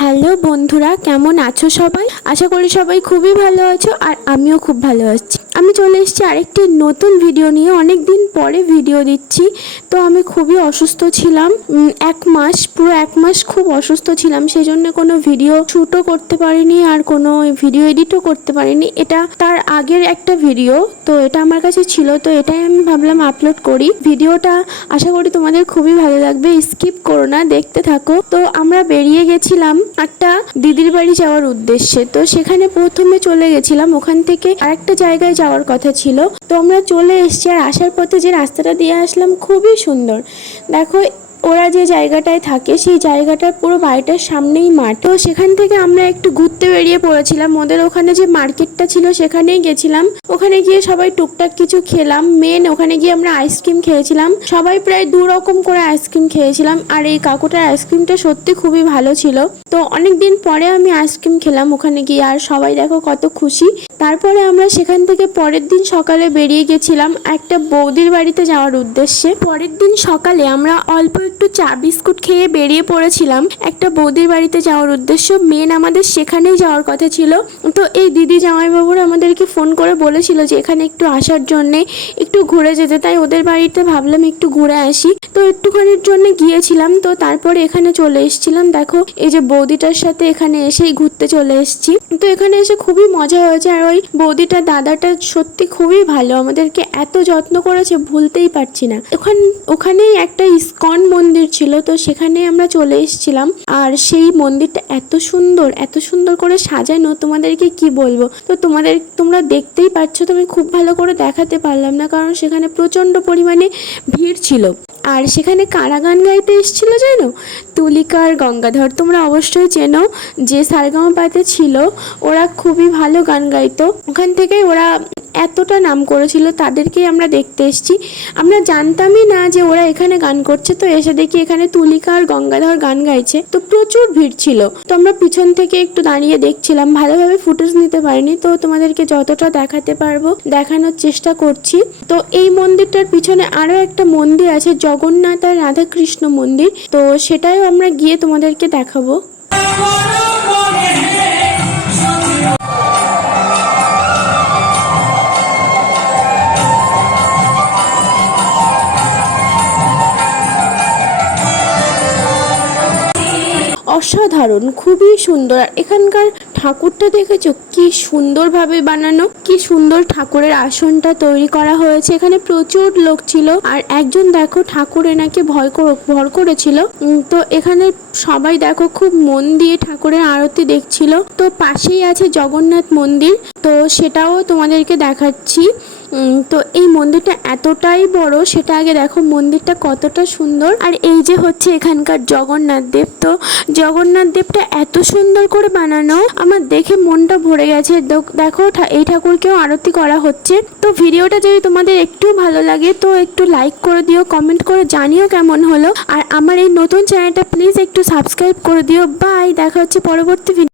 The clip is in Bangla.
হ্যালো বন্ধুরা, কেমন আছো সবাই? আশা করি সবাই খুবই ভালো আছো আর আমিও খুব ভালো আছি। আমি চলে এসেছি আরেকটি নতুন ভিডিও নিয়ে। অনেক দিন পরে ভিডিও দিচ্ছি। তো আমি খুবই অসুস্থ ছিলাম, পুরো এক মাস খুব অসুস্থ ছিলাম। সেই জন্য কোনো ভিডিও শ্যুটও করতে পারিনি আর কোনো ভিডিও এডিটও করতে পারিনি। এটা তার আগের একটা ভিডিও, তো এটা আমার কাছে ছিল, তো এটাই আমি ভাবলাম আপলোড করি। ভিডিওটা আশা করি তোমাদের খুবই ভালো লাগবে, স্কিপ করো না, দেখতে থাকো। তো আমরা বেরিয়ে গেছিলাম একটা দিদির বাড়ি যাওয়ার উদ্দেশ্যে। তো সেখানে প্রথমে চলে গেছিলাম, ওখান থেকে আরেকটা জায়গায় যাওয়ার কথা ছিল। তো আমরা চলে এসেছি, আর আসার পথে যে রাস্তাটা দিয়ে আসলাম খুবই সুন্দর। দেখো, ওরা যে জায়গাটায় থাকে সেই জায়গাটার পুরো বাড়িটার সামনেই মাঠ। তো সেখান থেকে আমরা একটু ঘুরতে বেরিয়ে পড়েছিলাম। ওদের ওখানে যে মার্কেটটা ছিল সেখানেই গেছিলাম। ওখানে গিয়ে সবাই টুকটাক কিছু খেলাম। ওখানে গিয়ে আমরা আইসক্রিম খেয়েছিলাম। সবাই প্রায় 2 রকম করে আইসক্রিম খেয়েছিলাম, আর এই কাকুটার আইসক্রিমটা সত্যি খুবই ভালো ছিল। তো অনেকদিন পরে আমি আইসক্রিম খেলাম ওখানে গিয়ে, আর সবাই দেখো কত খুশি। তারপরে আমরা সেখান থেকে পরের দিন সকালে বেরিয়ে গেছিলাম একটা বৌদির বাড়িতে যাওয়ার উদ্দেশ্যে। পরের দিন সকালে আমরা অল্প একটু চা বিস্কুট খেয়ে বেরিয়ে পড়েছিলাম একটা বৌদির বাড়িতে যাওয়ার উদ্দেশ্য। আমাদের সেখানেই যাওয়ার কথা ছিল। তো এই দিদি জামাইবাবুরা আমাদেরকে ফোন করে বলেছিল যে এখানে একটু আসার জন্যে, একটু ঘুরে যেতে। তাই ওদের বাড়িতে ভাবলাম একটু ঘুরে আসি। তো একটুখানির জন্য গিয়েছিলাম। তো তারপরে এখানে চলে এসেছিলাম। দেখো, এই যে বৌদিটার সাথে এখানে এসেই ঘুরতে চলে এসেছি। তো এখানে এসে খুবই মজা হয়েছে। আর ওই বৌদিটার দাদাটা সত্যি খুবই ভালো, আমাদেরকে এত যত্ন করেছে ভুলতেই পারছি না। ওখানেই একটা ইসকন মন্দির ছিল, তো সেখানে আমরা চলে এসেছিলাম। আর সেই মন্দিরটা এত সুন্দর করে সাজানো, তোমাদেরকে কি বলবো। তো তোমরা দেখতেই পাচ্ছ। তো আমি খুব ভালো করে দেখাতে পারলাম না, কারণ সেখানে প্রচন্ড পরিমাণে ভিড় ছিল। আর সেখানে কারা গান গাইতে এসেছিল জানো? তুলিকা আর গঙ্গাধর। তোমরা অবশ্যই চেনো, যে সারেগামাপাতে ছিল। ওরা খুবই ভালো গান গাইতো। ওখান থেকে ওরা এতটা নাম করেছিল, তাদেরকেই আমরা দেখতে এসেছি। আমরা জানতামই না যে ওরা এখানে গান করছে। তো এসে দেখি এখানে তুলিকা আর গঙ্গাধর গান গাইছে। তো প্রচুর ভিড় ছিল। তো আমরা পিছন থেকে একটু দাঁড়িয়ে দেখছিলাম, ভালোভাবে ফুটেজ নিতে পারিনি। তো তোমাদেরকে যতটা দেখাতে পারবো দেখানোর চেষ্টা করছি। তো এই মন্দিরটার পিছনে আরো একটা মন্দির আছে, জগন্নাথ আর রাধাকৃষ্ণ মন্দির। তো সেটাও আমরা গিয়ে তোমাদেরকে দেখাবো। অসাধারণ, খুবই সুন্দর। আর এখানকার ঠাকুরটা দেখেছো কি সুন্দরভাবে বানানো, কি সুন্দর ঠাকুরের আসনটা তৈরি করা হয়েছে। এখানে প্রচুর লোক ছিল। আর একজন দেখো ঠাকুর এনাকে ভর করেছিল। তো এখানে সবাই দেখো খুব মন দিয়ে ঠাকুরের আরতি দেখছিল। তো পাশেই আছে জগন্নাথ মন্দির, তো সেটাও তোমাদেরকে দেখাচ্ছি। তো এই মন্দিরটা এতটাই বড়, সেটা আগে দেখো মন্দিরটা কতটা সুন্দর। আর এই যে হচ্ছে এখানকার জগন্নাথ দেব। তো জগন্নাথ দেবটা এত সুন্দর করে বানানো, আমার দেখে মনটা ভরে গেছে। দেখো এই ঠাকুরকেও আরতি করা হচ্ছে। তো ভিডিওটা যদি তোমাদের একটু ভালো লাগে তো একটু লাইক করে দিও, কমেন্ট করে জানিও কেমন হলো। আর আমার এই নতুন চ্যানেলটা প্লিজ একটু সাবস্ক্রাইব করে দিও। বাই, দেখা হচ্ছে পরবর্তী ভিডিও।